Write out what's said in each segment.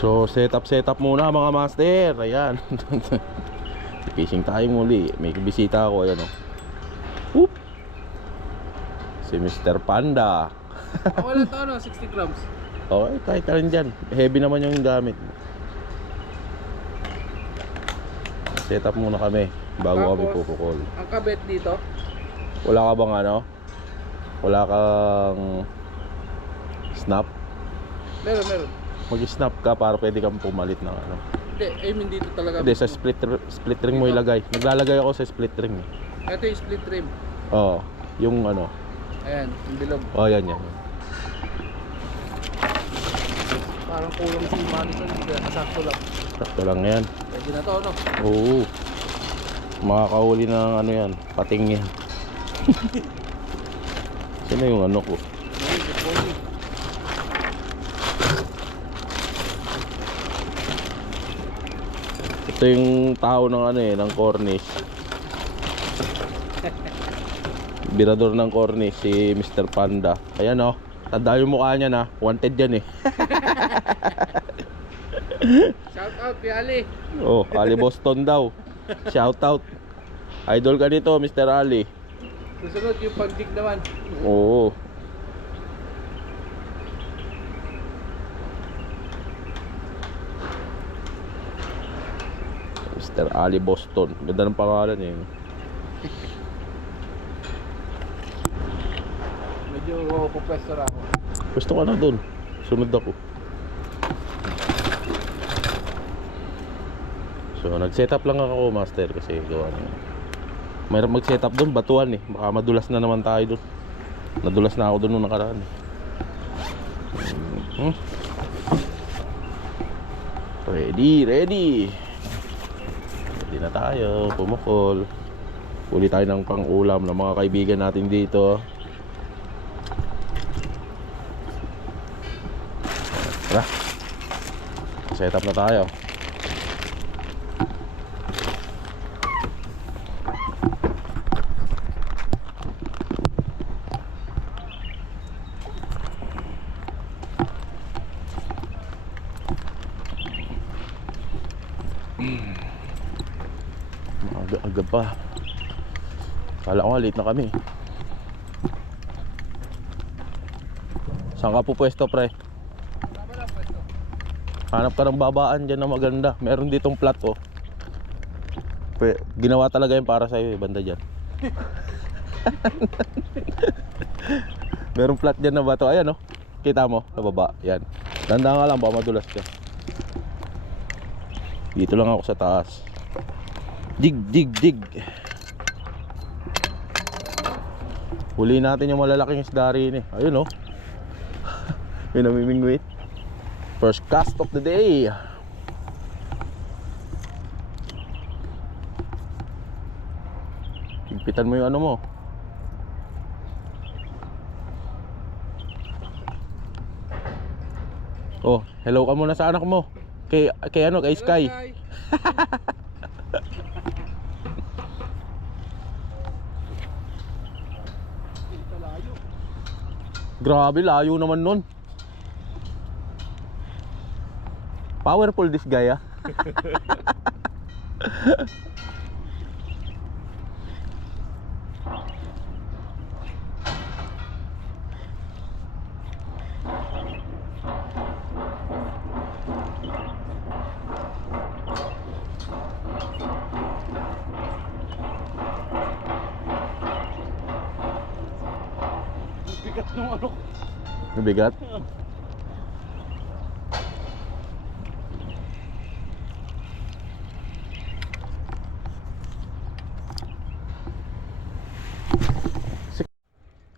So set up muna mga master. Ayan. Fishing tayo muli. May bisita ako. Ayan o. Whoop. Si Mr. Panda. Wala to ano, 60 grams. Okay, kahit ka rin dyan. Heavy naman yung gamit. Set up muna kami bago kami pupukol. Ang kabit dito, Wala ka bang ano? Wala kang snap? meron. Mag-snap ka para pwede kang pumalit ng ano. Hindi, I mean dito talaga. Hindi, sa split ring mo ilagay. Naglalagay ako sa split ring. Ito yung split rim. Oo, yung ano. Ayan, yung bilog. Oh, yan. Parang kulang si Madison, hindi kaya kasakto lang. Sakto lang yan. Pwede na to, ano? Oo. Makakahuli ng ano yan, pating yan. Sino yung ano ko? Ito yung tao ng ano ng Cornish. Birador ng Cornish, si Mr. Panda. Ayan o, tanda yung mukha niya na. Wanted yan eh. Shout out, Piali. Oh, Ali Boston daw. Shout out. Idol ka nito, Mr. Ali. Susunod yung pag-dig naman. Oo. Mr. Ali Boston. Ganda ng pangalan eh. Medyo pupwesto ako. Gusto ka na dun. Sunod ako. So, nag-setup lang ako, master, kasi gawa niya. Mayroon mag-setup dun, batuan eh. Baka madulas na naman tayo dun. Nadulas na ako dun nung nakaraan eh. Ready. Ready na tayo, pumukol. Uli tayo ng pang-ulam ng mga kaibigan natin dito. Tara, setup na tayo. Aga pa. Kala ko late na kami. Saan ka po pwesto, pre? Hanap ka ng babaan dyan na maganda. Meron ditong plat oh. Ginawa talaga yung para sa'yo banda dyan. Meron plat dyan na bato. Ayan oh. Kita mo sa baba. Yan. Tanda nga lang, baka madulas ka. Dito lang ako sa taas. Dig. Huli natin yung malalaking isda rin eh. Ayun oh. Yung namimingwit. First cast of the day. Higpitan mo yung ano mo. Oh, hello ka muna sa anak mo. Kay ano, kay Sky. Grabe, layo naman nun. Powerful this guy ah. Bigat nung ano. Mabigat.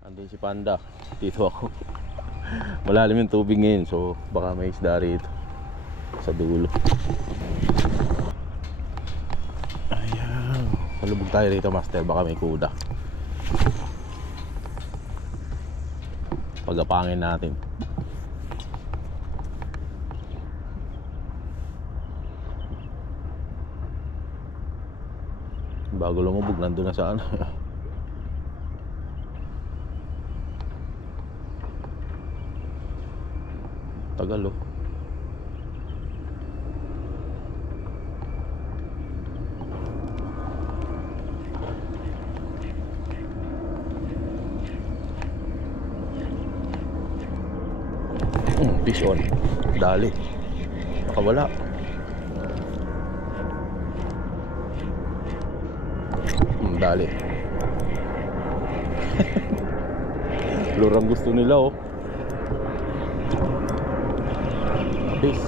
Andun si Panda. Dito ako. Malalim yung tubig ngayon, so baka may isda rito sa dulo. Ayan. Salubog tayo rito, master. Baka may kuda. Pagapangin natin. Bago lumubog, nandun na sa ano. Tagal oh. Yun, dali. Nakawala. Dali. Lurang gusto nila oh. Peace.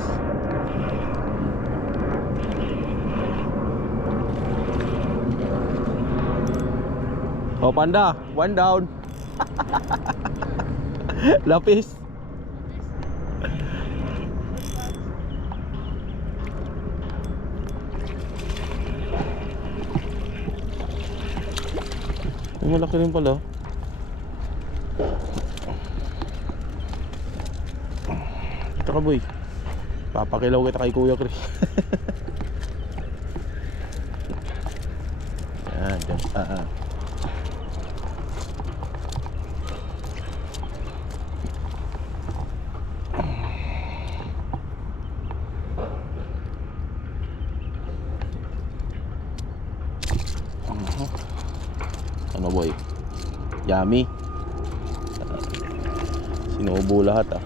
Oh, panda, one down. Lapis. Malaki rin pala. Ito ka boy. Papakilaw kita kay Kuya Chris. Yan, dyan. Ano boy? Yummy. Sinubo lahat ah.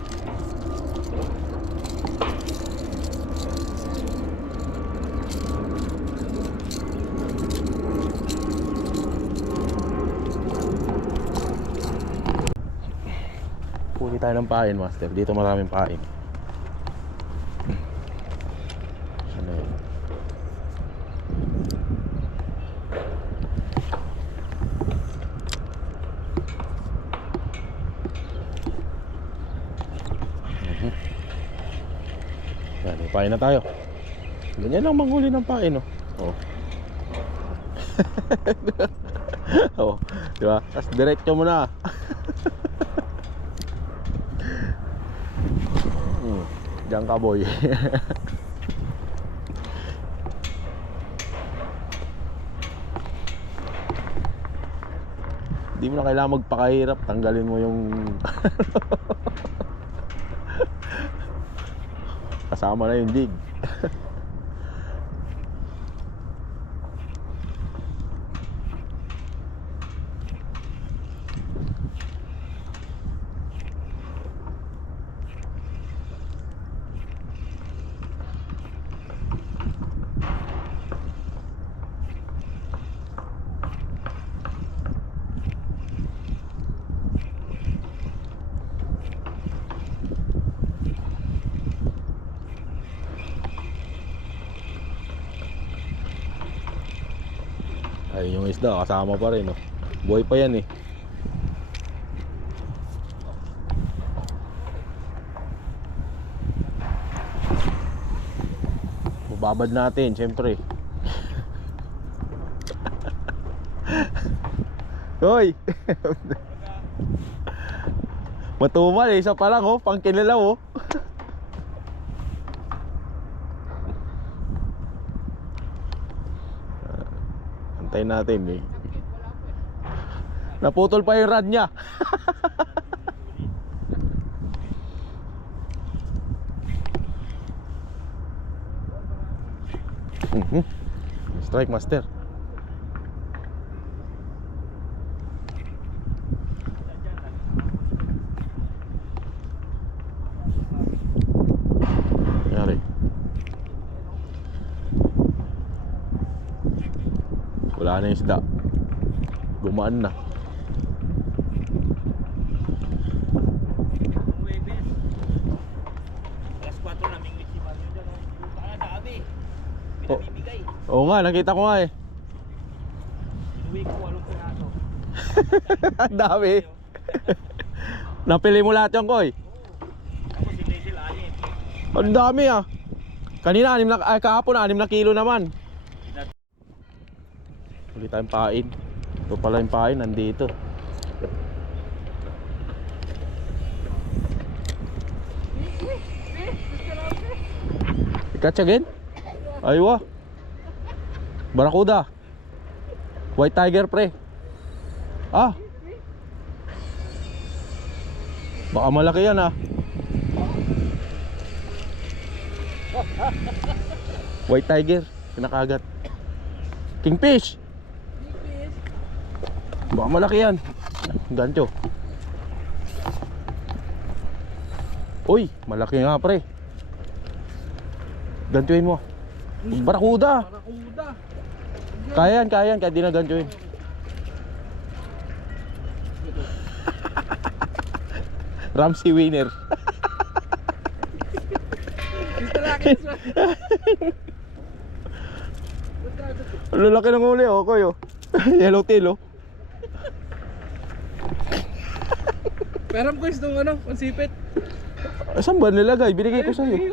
Puli tayo ng pain, master. Dito maraming pain. Ano yun? Yan, may pain na tayo. Ganyan lang manghuli ng pain, oh. Oh. Oh, di ba? Tapos diretso mo na. Diyan ka boy. Di mo na kailangan magpakahirap. Tanggalin mo yung kasama na yung jig. Ay, yung isda kasama pa rin, oh. Buhay pa yan eh. Babad natin, syempre. Hoy. Matumal eh, isa pa lang oh, pang kilalaw oh. Antayin natin eh. Naputol pa yung rod niya. Strike master. Yari. Wala na yung isda. Gumaan na. Oo nga, nakita ko nga eh. Inuwi ko 8 piraso. Ang dami. Napili mo lahat yung koy. Tapos si Lazel 6. Ang dami ah. Kanina kahapon 6 na kilo naman. Ulit tayong pain. Ito pala yung pain, nandito. Catch again? Aywa. Barakuda. White tiger pre. Ah. Baka malaki yan ah. White tiger, kinakagat. Kingfish. Baka malaki yan. Gancho. Uy, malaki nga pre. Gantuin mo. Barakuda. Barakuda. Kaya yan, kahit di na gantuin. Ramsey winner. Gusto laki. Ang lalaki ng uli, oh, koy, oh. Yellow tail, oh. Pero ko yung ano, pansipit. Saan ba nilagay? Binigay ko sa'yo. Ay,